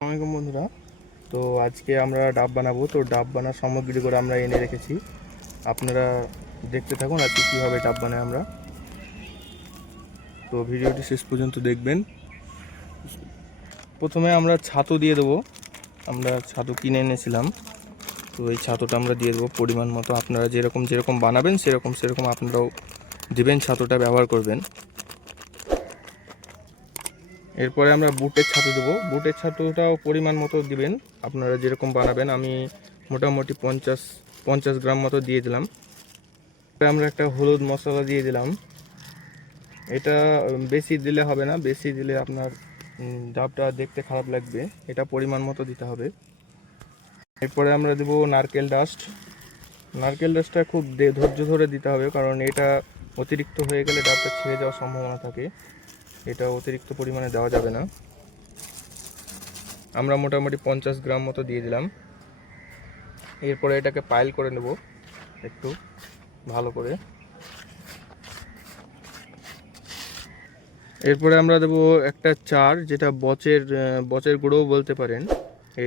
আসসালামাইকুম বন্ধুরা। তো আজকে আমরা ডাব বানাবো। তো ডাব বানার সামগ্রী করে আমরা এনে রেখেছি। আপনারা দেখতে থাকুন আজকে কীভাবে ডাব বানাই আমরা। তো ভিডিওটি শেষ পর্যন্ত দেখবেন। প্রথমে আমরা ছাতু দিয়ে দেবো। আমরা ছাতু কিনে এনেছিলাম। তো এই ছাতুটা আমরা দিয়ে দেবো পরিমাণ মতো। আপনারা যেরকম যেরকম বানাবেন, সেরকম সেরকম আপনারাও দিবেন ছাতুটা, ব্যবহার করবেন। এরপরে আমরা বুটের ছাতু দেবো। বুটের ছাতুটাও পরিমাণ মতো দিবেন। আপনারা যেরকম বানাবেন, আমি মোটামুটি পঞ্চাশ পঞ্চাশ গ্রাম মতো দিয়ে দিলাম। আমরা একটা হলুদ মশলা দিয়ে দিলাম। এটা বেশি দিলে হবে না। বেশি দিলে আপনার ডাবটা দেখতে খারাপ লাগবে। এটা পরিমাণ মতো দিতে হবে। এরপরে আমরা দেবো নারকেল ডাস্ট। নারকেল ডাস্টটা খুব ধৈর্য ধরে দিতে হবে, কারণ এটা অতিরিক্ত হয়ে গেলে ডাবটা ছেড়ে যাওয়ার সম্ভাবনা থাকে। এটা অতিরিক্ত পরিমাণে দেওয়া যাবে না। আমরা মোটামুটি পঞ্চাশ গ্রাম মতো দিয়ে দিলাম। এরপরে এটাকে পাইল করে নেব একটু ভালো করে। এরপরে আমরা দেবো একটা চার, যেটা বচের বচের গুঁড়োও বলতে পারেন।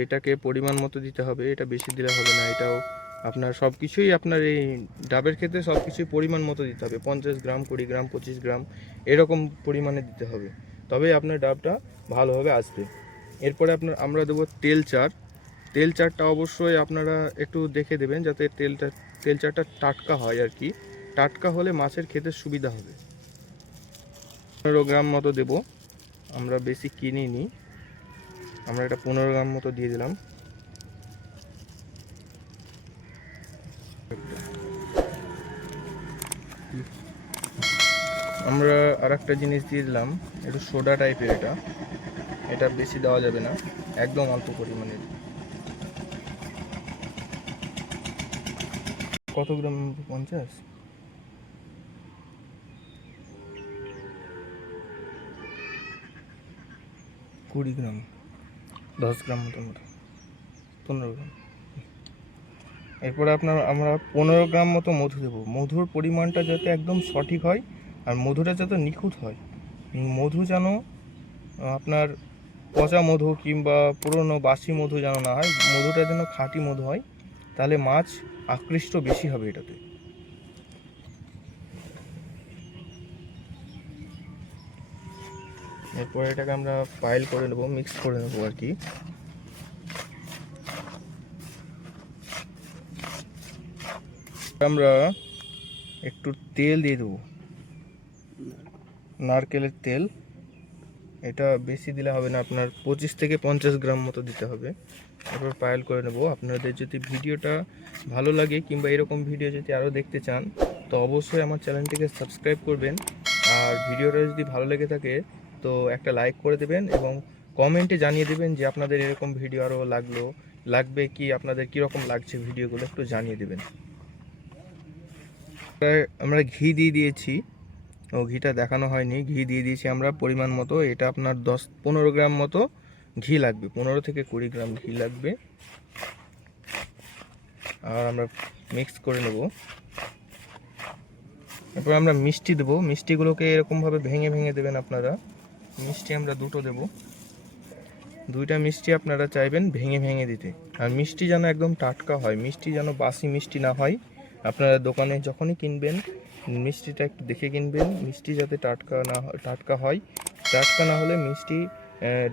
এটাকে পরিমাণ মতো দিতে হবে, এটা বেশি দিলে হবে না, এটাও আপনার সব কিছুই আপনার এই ডাবের ক্ষেত্রে সব কিছুই পরিমাণ মতো দিতে হবে। পঞ্চাশ গ্রাম, কুড়ি গ্রাম, পঁচিশ গ্রাম, এরকম পরিমাণে দিতে হবে। তবে আপনার ডাবটা ভালোভাবে আসবে। এরপরে আপনার আমরা দেবো তেল চার। তেল চারটা অবশ্যই আপনারা একটু দেখে দেবেন যাতে তেলটা, তেল চারটা টাটকা হয় আর কি। টাটকা হলে মাছের খেতে সুবিধা হবে। পনেরো গ্রাম মতো দেবো। আমরা বেশি কিনিনি। আমরা এটা পনেরো গ্রাম মতো দিয়ে দিলাম। আমরা আর একটা জিনিস দিয়ে দিলাম। একটু সোডা টাইপের এটা। এটা বেশি দেওয়া যাবে না। একদম অল্প পরিমাণে। কত গ্রাম পঞ্চাশ? কুড়ি গ্রাম। দশ গ্রাম মতো মতো পনেরো গ্রাম। এরপরে আপনার আমরা পনেরো গ্রাম মতো মধু দেবো। মধুর পরিমাণটা যাতে একদম সঠিক হয় আর মধুটা যাতে নিখুঁত হয়। মধু যেন আপনার পচা মধু কিংবা পুরনো বাসি মধু যেন না হয়, মধুটা যেন খাঁটি মধু হয়, তাহলে মাছ আকৃষ্ট বেশি হবে এটাতে। এরপর এটাকে আমরা পাইল করে নেব মিক্স করে নেব আর কি। আমরা একটু তেল দিয়ে দেবো। নারকেলের তেল। এটা বেশি দিলে হবে না, আপনার পঁচিশ থেকে পঞ্চাশ গ্রাম মতো দিতে হবে। তারপর পায়েল করে নেব। আপনাদের যদি ভিডিওটা ভালো লাগে কিংবা এরকম ভিডিও যদি আরও দেখতে চান, তো অবশ্যই আমার চ্যানেলটিকে সাবস্ক্রাইব করবেন। আর ভিডিওটা যদি ভালো লেগে থাকে, তো একটা লাইক করে দেবেন এবং কমেন্টে জানিয়ে দেবেন যে আপনাদের এরকম ভিডিও আরও লাগল, লাগবে কি, আপনাদের কীরকম লাগছে ভিডিওগুলো একটু জানিয়ে দেবেন। আমরা ঘি দিয়ে দিয়েছি। ও, ঘিটা দেখানো হয়নি। ঘি দিয়ে দিয়েছি আমরা পরিমাণ মতো। এটা আপনার দশ, পনেরো গ্রাম মতো ঘি লাগবে। পনেরো থেকে কুড়ি গ্রাম ঘি লাগবে। আর আমরা মিক্স করে নেব। এরপর আমরা মিষ্টি দেবো। মিষ্টিগুলোকে এরকমভাবে ভেঙে ভেঙে দেবেন আপনারা। মিষ্টি আমরা দুটো দেব। দুইটা মিষ্টি আপনারা চাইবেন ভেঙে ভেঙে দিতে। আর মিষ্টি যেন একদম টাটকা হয়। মিষ্টি যেন বাসি মিষ্টি না হয়। আপনারা দোকানে যখনই কিনবেন মিষ্টিটা একটু দেখে কিনবেন। মিষ্টি যাতে টাটকা না টাটকা হয়। টাটকা না হলে মিষ্টি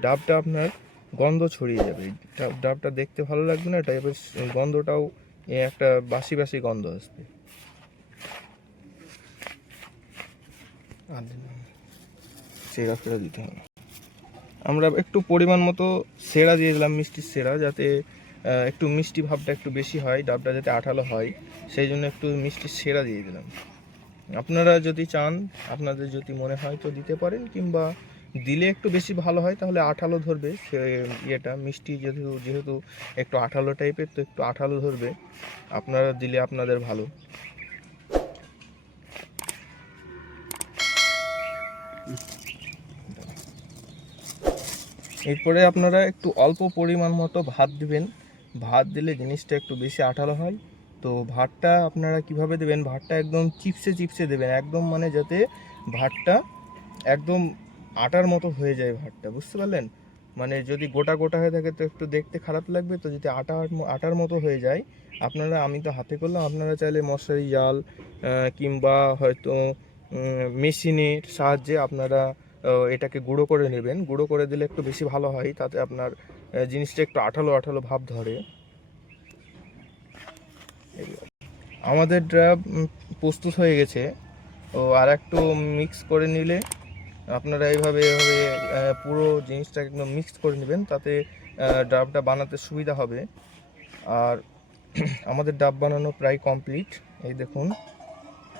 ডাবটা আপনার গন্ধ ছড়িয়ে যাবে। ডাব- ডাবটা দেখতে ভালো লাগবে না টাইপের গন্ধটাও একটা বাসি বাসি গন্ধ আসবে। সেরা ফেরা দিতে হবে। আমরা একটু পরিমাণ মতো সেরা দিয়ে দিলাম মিষ্টির সেরা যাতে একটু মিষ্টি ভাবটা একটু বেশি হয়, ডাবটা যাতে আঠালো হয়, সেই জন্য একটু মিষ্টি সেরা দিয়ে দিলাম। আপনারা যদি চান, আপনাদের যদি মনে হয় তো দিতে পারেন, কিংবা দিলে একটু বেশি ভালো হয়, তাহলে আঠালো ধরবে, সে ইয়েটা, মিষ্টি যেহেতু যেহেতু একটু আঠালো টাইপের তো একটু আঠালো ধরবে, আপনারা দিলে আপনাদের ভালো। এরপরে আপনারা একটু অল্প পরিমাণ মতো ভাত দিবেন। ভাত দিলে জিনিসটা একটু বেশি আঠালো হয়। তো ভাতটা আপনারা কীভাবে দেবেন? ভাতটা একদম চিপসে চিপসে দেবেন। একদম মানে যাতে ভাতটা একদম আটার মতো হয়ে যায় ভাতটা। বুঝতে পারলেন? মানে যদি গোটা গোটা হয়ে থাকে তো একটু দেখতে খারাপ লাগবে। তো যদি আটা আটার মতো হয়ে যায়, আপনারা, আমি তো হাতে করলাম, আপনারা চাইলে মশারি, জাল কিংবা হয়তো মেশিনের সাহায্যে আপনারা এটাকে গুঁড়ো করে নেবেন। গুঁড়ো করে দিলে একটু বেশি ভালো হয়, তাতে আপনার জিনিসটা একটু আঠালো আঠালো ভাব ধরে। আমাদের ড্রাব প্রস্তুত হয়ে গেছে। ও আর একটু মিক্স করে নিলে আপনারা এইভাবে এভাবে পুরো জিনিসটা একদম মিক্স করে নেবেন, তাতে ডাবটা বানাতে সুবিধা হবে। আর আমাদের ডাব বানানো প্রায় কমপ্লিট। এই দেখুন,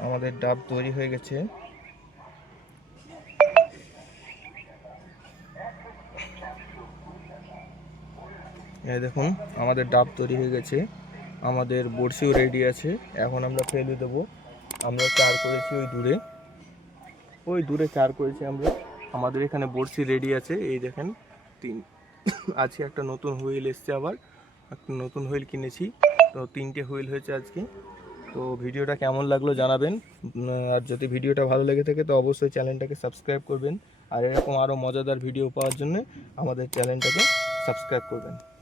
আমাদের ডাব তৈরি হয়ে গেছে। দেখুন, আমাদের ডাব তৈরি হয়ে গেছে। আমাদের বড়শিও রেডি আছে। এখন আমরা ফেলে দেবো। আমরা চার করেছি ওই দূরে। ওই দূরে চার করেছি আমরা। আমাদের এখানে বড়শি রেডি আছে। এই দেখেন, তিন আজকে একটা নতুন হুইল এসছে আবার। একটা নতুন হুইল কিনেছি। তো তিনটে হুইল হয়েছে আজকে। তো ভিডিওটা কেমন লাগল জানাবেন। আর যদি ভিডিওটা ভালো লেগে থাকে, তো অবশ্যই চ্যানেলটাকে সাবস্ক্রাইব করবেন। আর এরকম আরও মজাদার ভিডিও পাওয়ার জন্য আমাদের চ্যানেলটাকে সাবস্ক্রাইব করবেন।